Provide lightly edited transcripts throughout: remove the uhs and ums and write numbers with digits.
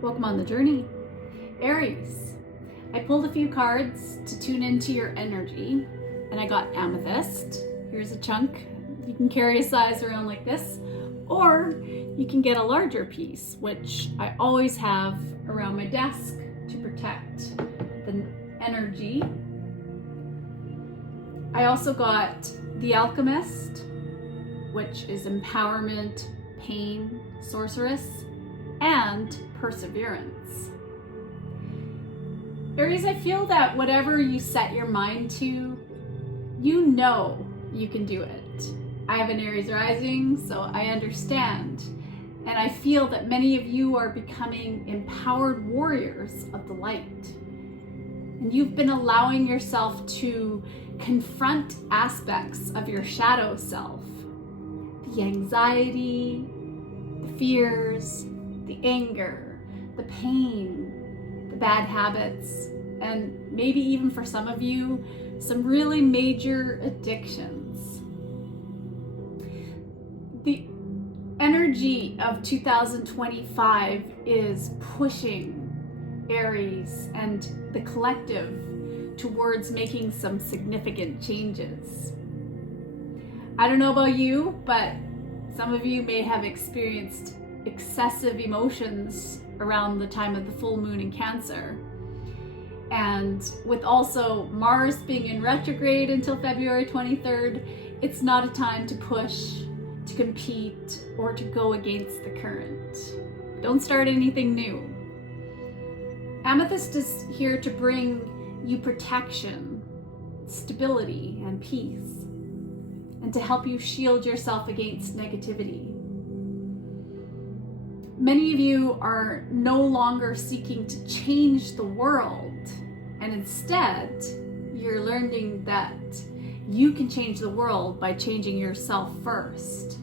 Welcome on the journey. Aries, I pulled a few cards to tune into your energy, and I got amethyst. Here's a chunk. You can carry a size around like this, or you can get a larger piece, which I always have around my desk to protect the energy. I also got the alchemist, which is empowerment, pain, sorceress, and perseverance. Aries, I feel that whatever you set your mind to, you know you can do it. I have an Aries rising, so I understand. And I feel that many of you are becoming empowered warriors of the light. And you've been allowing yourself to confront aspects of your shadow self. The anxiety, the fears, the anger, the pain, the bad habits, and maybe even for some of you, some really major addictions. The energy of 2025 is pushing Aries and the collective towards making some significant changes. I don't know about you, but some of you may have experienced excessive emotions around the time of the full moon in Cancer. And with also Mars being in retrograde until February 23rd, it's not a time to push, to compete, or to go against the current. Don't start anything new. Amethyst is here to bring you protection, stability, and peace, and to help you shield yourself against negativity. Many of you are no longer seeking to change the world, and instead, you're learning that you can change the world by changing yourself first.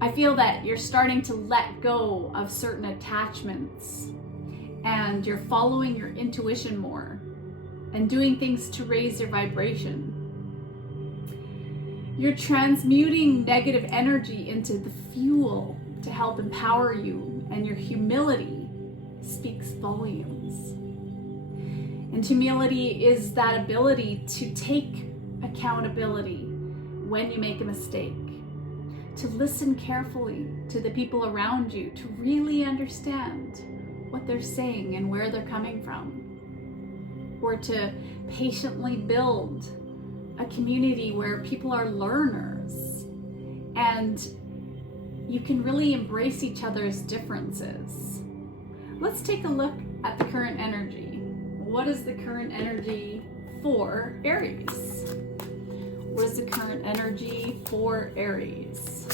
I feel that you're starting to let go of certain attachments, and you're following your intuition more and doing things to raise your vibration. You're transmuting negative energy into the fuel to help empower you, and your humility speaks volumes. And humility is that ability to take accountability when you make a mistake, to listen carefully to the people around you, to really understand what they're saying and where they're coming from, or to patiently build a community where people are learners and you can really embrace each other's differences. Let's take a look at the current energy. What is the current energy for Aries? What is the current energy for Aries?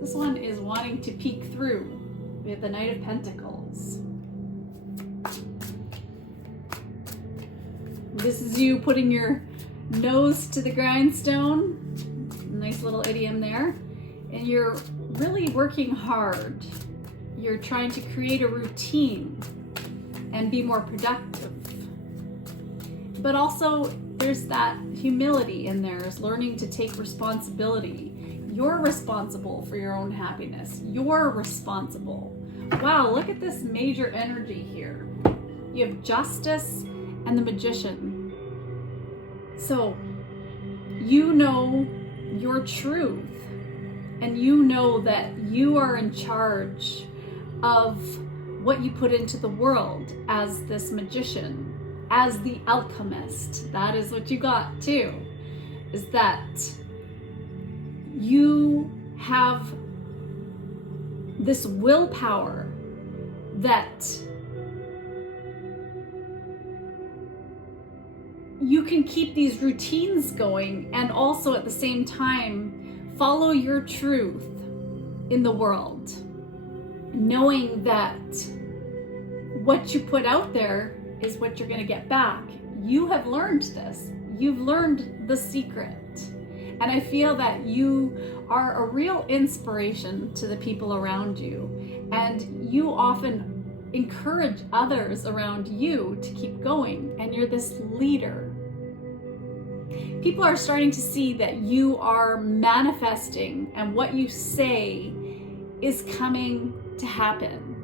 This one is wanting to peek through. We have the Knight of Pentacles. This is you putting your nose to the grindstone. Nice little idiom there. And you're really working hard. You're trying to create a routine and be more productive. But also there's that humility in there, is learning to take responsibility. You're responsible for your own happiness. You're responsible. Wow, look at this major energy here. You have Justice and the Magician. So you know your truth, and you know that you are in charge of what you put into the world as this magician, as the alchemist. That is what you got too, is that you have this willpower that you can keep these routines going and also at the same time follow your truth in the world, knowing that what you put out there is what you're going to get back. You have learned this. You've learned the secret. And I feel that you are a real inspiration to the people around you. And you often encourage others around you to keep going. And you're this leader. People are starting to see that you are manifesting, and what you say is coming to happen.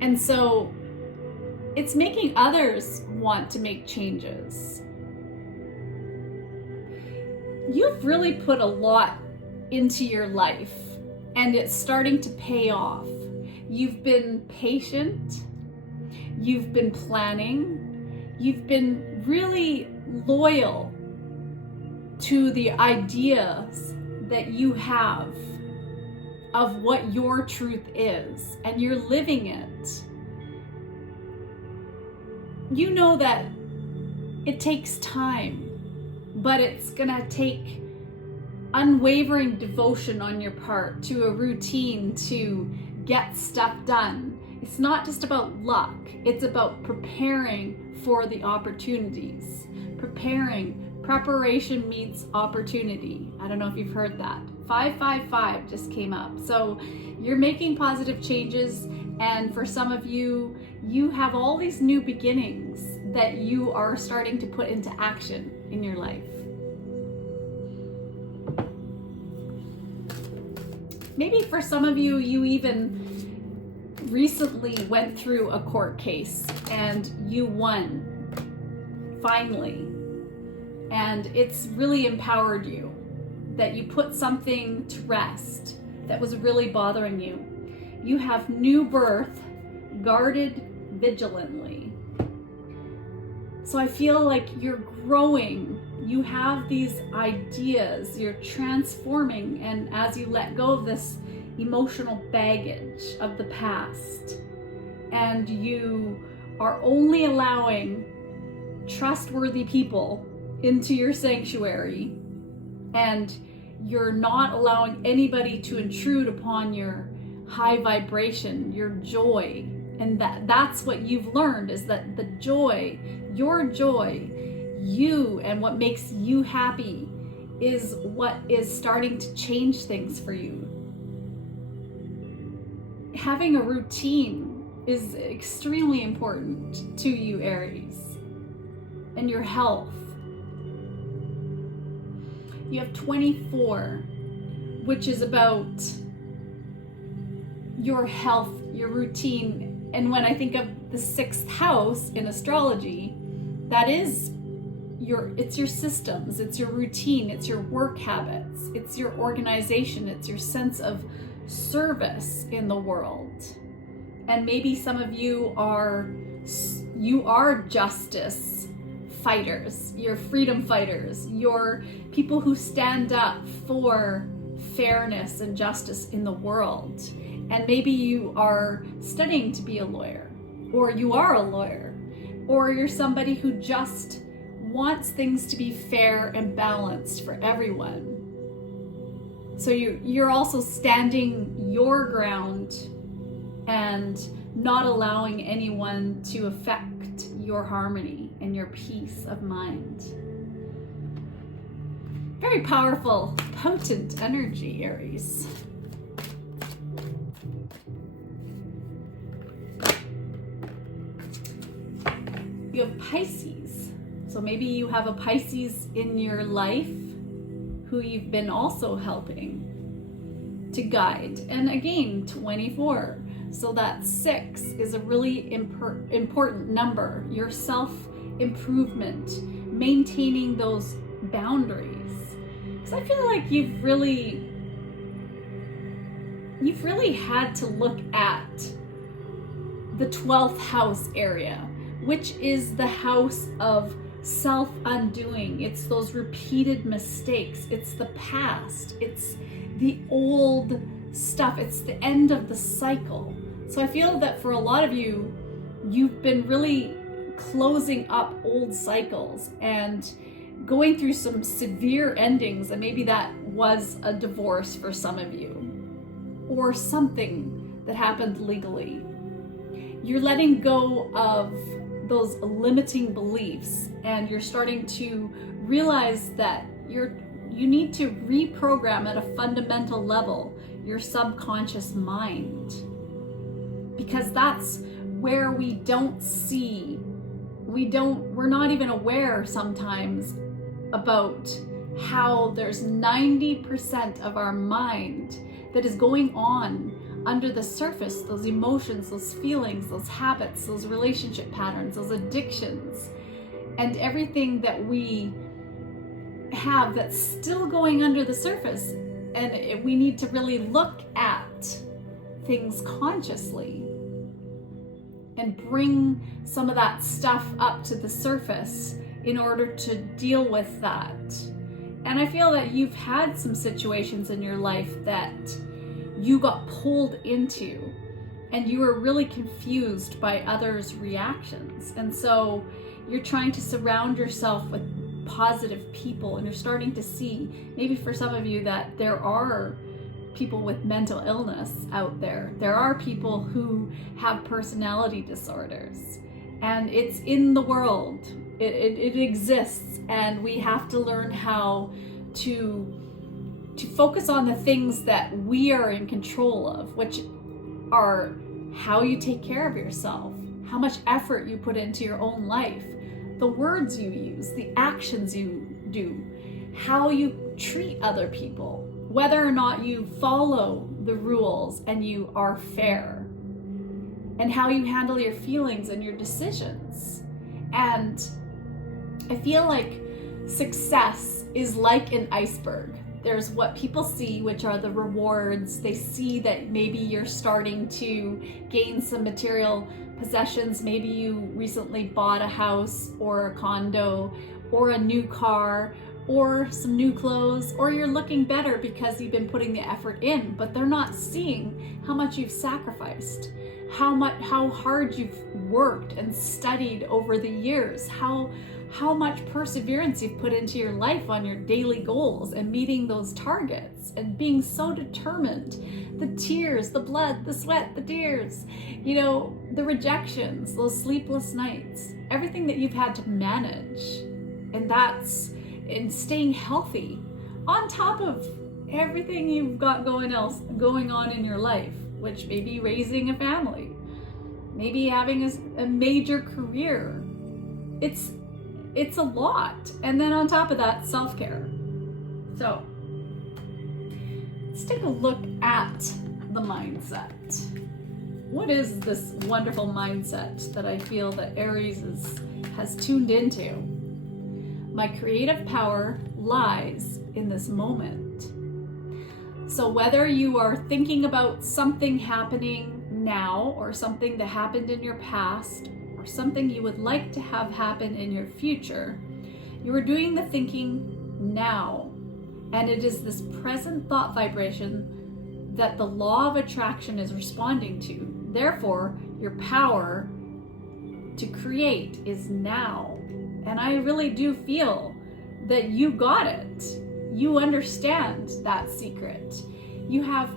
And so it's making others want to make changes. You've really put a lot into your life, and it's starting to pay off. You've been patient, you've been planning, you've been really loyal to the ideas that you have of what your truth is, and you're living it. You know that it takes time, but it's gonna take unwavering devotion on your part to a routine to get stuff done. It's not just about luck, it's about preparing for the opportunities. Preparation meets opportunity. I don't know if you've heard that. 555 just came up. So you're making positive changes, and for some of you, you have all these new beginnings that you are starting to put into action in your life. Maybe for some of you, you even recently went through a court case and you won, finally. And it's really empowered you, that you put something to rest that was really bothering you. You have new birth, guarded vigilantly. So I feel like you're growing. You have these ideas, you're transforming, and as you let go of this emotional baggage of the past, and you are only allowing trustworthy people into your sanctuary, and you're not allowing anybody to intrude upon your high vibration, your joy. And that's what you've learned, is that the joy, your joy, you and what makes you happy is what is starting to change things for you. Having a routine is extremely important to you, Aries, and your health. You have 24, which is about your health, your routine. And when I think of the 6th house in astrology, that is it's your systems, it's your routine, it's your work habits, it's your organization, it's your sense of service in the world. And maybe some of you are justice fighters, you're freedom fighters, you're people who stand up for fairness and justice in the world. And maybe you are studying to be a lawyer, or you are a lawyer, or you're somebody who just wants things to be fair and balanced for everyone. So you're also standing your ground and not allowing anyone to affect your harmony and your peace of mind. Very powerful, potent energy, Aries. You have Pisces. So maybe you have a Pisces in your life who you've been also helping to guide. And again, 24. So that 6 is a really important number. Your self-improvement, maintaining those boundaries. Because I feel like you've really had to look at the 12th house area, which is the house of self-undoing. It's those repeated mistakes. It's the past. It's the old stuff. It's the end of the cycle. So I feel that for a lot of you, you've been really closing up old cycles and going through some severe endings, and maybe that was a divorce for some of you, or something that happened legally. You're letting go of those limiting beliefs, and you're starting to realize that you need to reprogram at a fundamental level your subconscious mind, because that's where we're not even aware sometimes about how there's 90% of our mind that is going on under the surface, those emotions, those feelings, those habits, those relationship patterns, those addictions, and everything that we have that's still going under the surface. And we need to really look at things consciously and bring some of that stuff up to the surface in order to deal with that. And I feel that you've had some situations in your life that you got pulled into and you were really confused by others' reactions. And so you're trying to surround yourself with positive people, and you're starting to see, maybe for some of you, that there are people with mental illness out there. There are people who have personality disorders, and it's in the world. It exists, and we have to learn how to focus on the things that we are in control of, which are how you take care of yourself, how much effort you put into your own life, the words you use, the actions you do, how you treat other people, whether or not you follow the rules and you are fair, and how you handle your feelings and your decisions. And I feel like success is like an iceberg. There's what people see, which are the rewards. They see that maybe you're starting to gain some material possessions. Maybe you recently bought a house or a condo or a new car or some new clothes, or you're looking better because you've been putting the effort in, but they're not seeing how much you've sacrificed, how hard you've worked and studied over the years, how much perseverance you've put into your life on your daily goals and meeting those targets and being so determined. The tears, the blood, the sweat, the tears, the rejections, those sleepless nights, everything that you've had to manage. And that's in staying healthy on top of everything you've got going on in your life, which may be raising a family, maybe having a major career. It's a lot. And then on top of that, self-care. So let's take a look at the mindset. What is this wonderful mindset that I feel that Aries has tuned into? My creative power lies in this moment. So whether you are thinking about something happening now, or something that happened in your past, or something you would like to have happen in your future, you are doing the thinking now. And it is this present thought vibration that the law of attraction is responding to. Therefore, your power to create is now. And I really do feel that you got it. You understand that secret. You have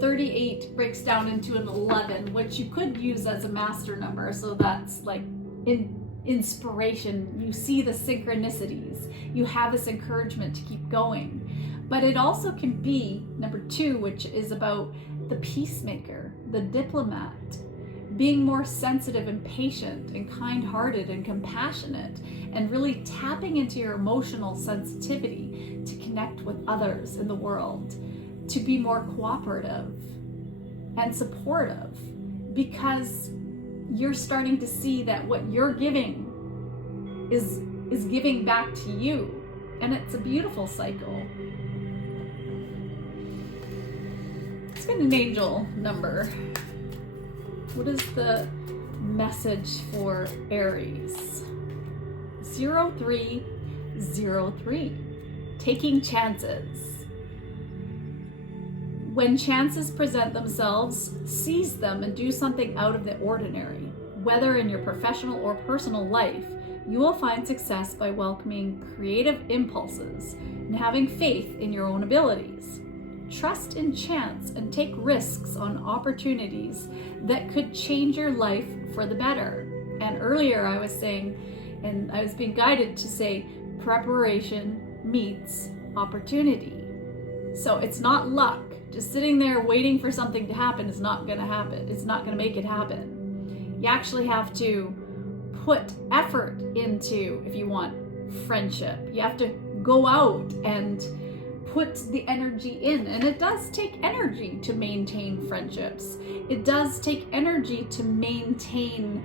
38 breaks down into an 11, which you could use as a master number. So that's like inspiration. You see the synchronicities. You have this encouragement to keep going. But it also can be number 2, which is about the peacemaker, the diplomat, being more sensitive and patient and kind-hearted and compassionate, and really tapping into your emotional sensitivity to connect with others in the world, to be more cooperative and supportive, because you're starting to see that what you're giving is giving back to you, and it's a beautiful cycle. Let's get an angel number. What is the message for Aries? 0303. Taking chances. When chances present themselves, seize them and do something out of the ordinary. Whether in your professional or personal life, you will find success by welcoming creative impulses and having faith in your own abilities. Trust in chance and take risks on opportunities that could change your life for the better. And earlier I was saying, and I was being guided to say, preparation meets opportunity. So it's not luck. Just sitting there waiting for something to happen is not going to happen. It's not going to make it happen. You actually have to put effort into, if you want friendship, you have to go out and put the energy in. And it does take energy to maintain friendships. It does take energy to maintain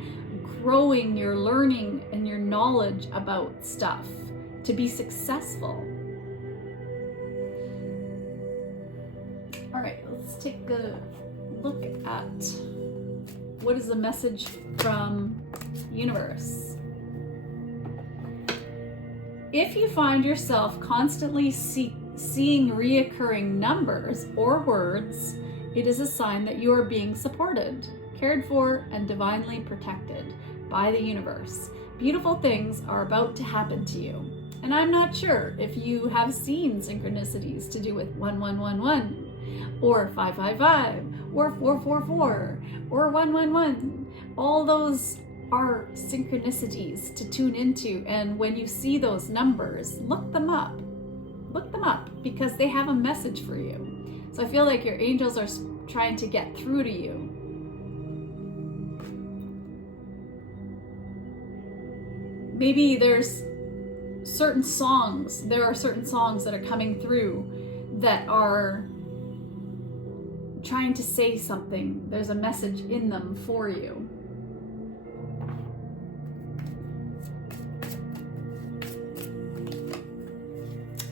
growing your learning and your knowledge about stuff, to be successful. All right, let's take a look at what is the message from universe. If you find yourself constantly seeing reoccurring numbers or words, it is a sign that you are being supported, cared for, and divinely protected by the universe. Beautiful things are about to happen to you. And I'm not sure if you have seen synchronicities to do with 1111 or 555 or 444 or 111. All those are synchronicities to tune into, and when you see those numbers, look them up because they have a message for you. So I feel like your angels are trying to get through to you. Maybe there are certain songs that are coming through that are trying to say something. There's a message in them for you.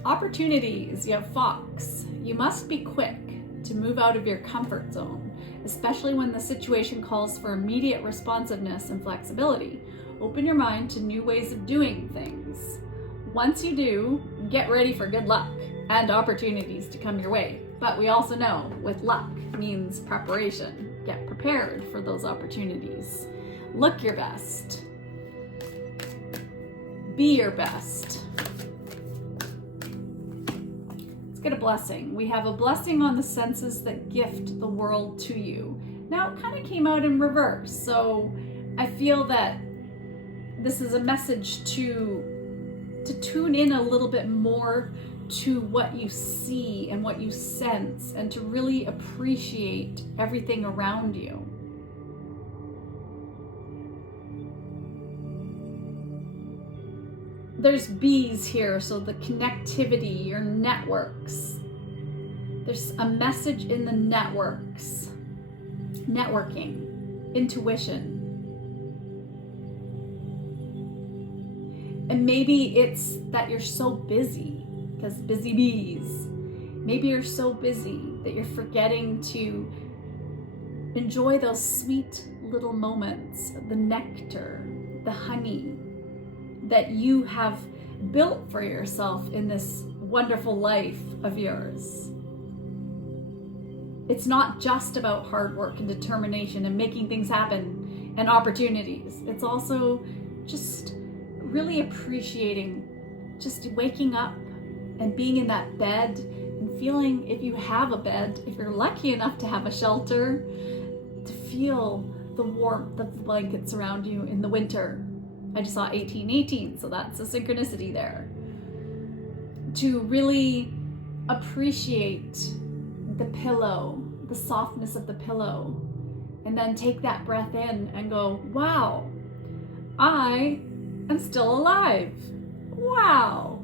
Opportunities, you have Fox. You must be quick to move out of your comfort zone, especially when the situation calls for immediate responsiveness and flexibility. Open your mind to new ways of doing things. Once you do, get ready for good luck and opportunities to come your way. But we also know with luck means preparation. Get prepared for those opportunities. Look your best. Be your best. Get a blessing. We have a blessing on the senses that gift the world to you. Now it kind of came out in reverse, so I feel that this is a message to tune in a little bit more to what you see and what you sense, and to really appreciate everything around you. There's bees here, so the connectivity, your networks. There's a message in the networks. Networking, intuition. And maybe it's that you're so busy, because busy bees. Maybe you're so busy that you're forgetting to enjoy those sweet little moments, the nectar, the honey, that you have built for yourself in this wonderful life of yours. It's not just about hard work and determination and making things happen and opportunities. It's also just really appreciating just waking up and being in that bed and feeling, if you have a bed, if you're lucky enough to have a shelter, to feel the warmth of the blankets around you in the winter. I just saw 1818, so that's a synchronicity there. To really appreciate the pillow, the softness of the pillow, and then take that breath in and go, wow, I am still alive. Wow.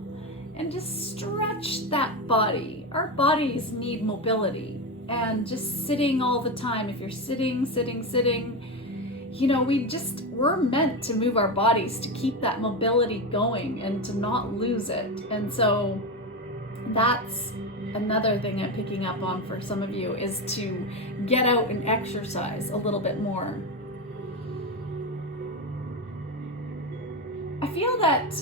And just stretch that body. Our bodies need mobility, and just sitting all the time. If you're sitting, you know, we're meant to move our bodies to keep that mobility going and to not lose it. And so that's another thing I'm picking up on for some of you, is to get out and exercise a little bit more. I feel that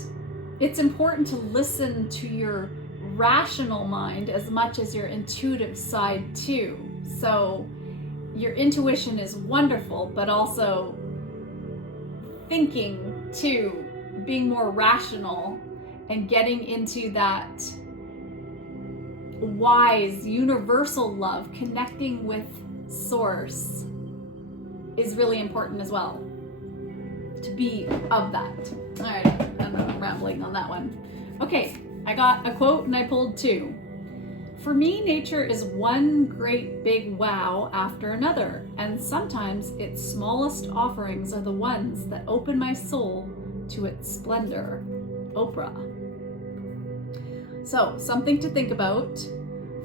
it's important to listen to your rational mind as much as your intuitive side too. So your intuition is wonderful, but also thinking too, being more rational and getting into that wise, universal love, connecting with source is really important as well, to be of that. All right, I'm rambling on that one. Okay, I got a quote and I pulled two. For me, nature is one great big wow after another, and sometimes its smallest offerings are the ones that open my soul to its splendor. Oprah. So, something to think about.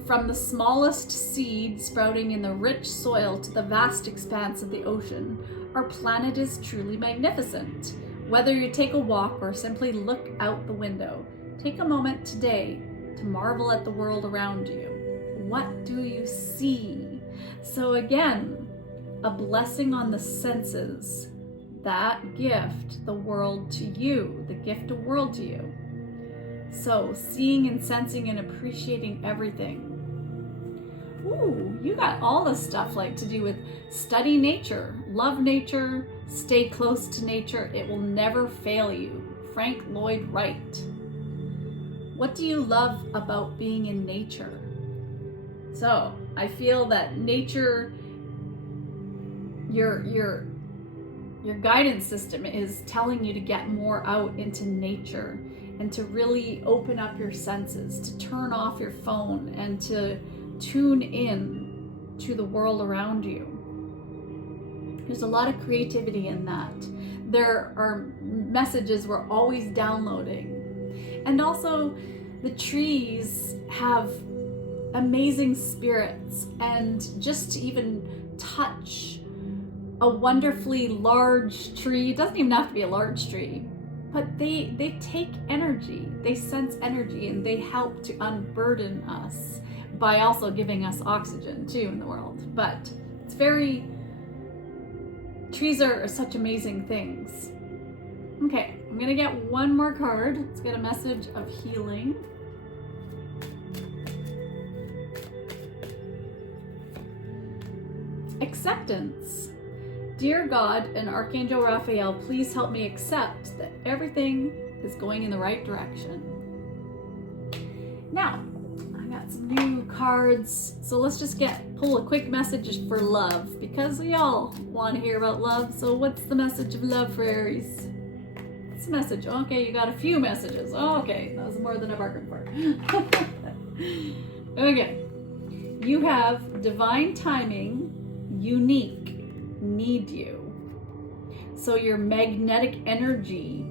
From the smallest seed sprouting in the rich soil to the vast expanse of the ocean, our planet is truly magnificent. Whether you take a walk or simply look out the window, take a moment today to marvel at the world around you. What do you see? So again, a blessing on the senses. That gift the world to you, the gift of world to you. So seeing and sensing and appreciating everything. Ooh, you got all the stuff like to do with study nature, love nature, stay close to nature. It will never fail you. Frank Lloyd Wright. What do you love about being in nature? So I feel that nature, your guidance system is telling you to get more out into nature and to really open up your senses, to turn off your phone and to tune in to the world around you. There's a lot of creativity in that. There are messages we're always downloading. And also the trees have amazing spirits, and just to even touch a wonderfully large tree, it doesn't even have to be a large tree, but they take energy, they sense energy, and they help to unburden us by also giving us oxygen too in the world. But it's trees are such amazing things. Okay, I'm gonna get one more card. Let's get a message of healing. Acceptance. Dear God and Archangel Raphael, please help me accept that everything is going in the right direction. Now, I got some new cards, so let's just pull a quick message for love, because we all want to hear about love. So what's the message of love for Aries? What's the message? Okay, you got a few messages. Okay, that was more than I bargained for. Okay, you have divine timing, unique, need you. So your magnetic energy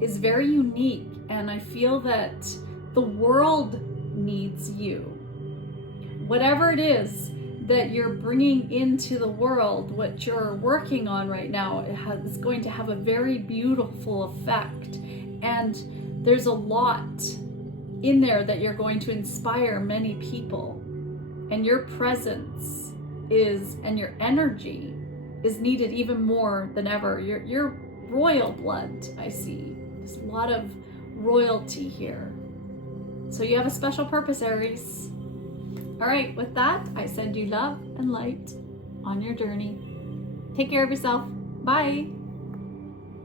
is very unique, and I feel that the world needs you. Whatever it is that you're bringing into the world, what you're working on right now, is going to have a very beautiful effect, and there's a lot in there that you're going to inspire many people, and your presence and your energy is needed even more than ever. You're royal blood, I see. There's a lot of royalty here. So you have a special purpose, Aries. All right, with that, I send you love and light on your journey. Take care of yourself. Bye.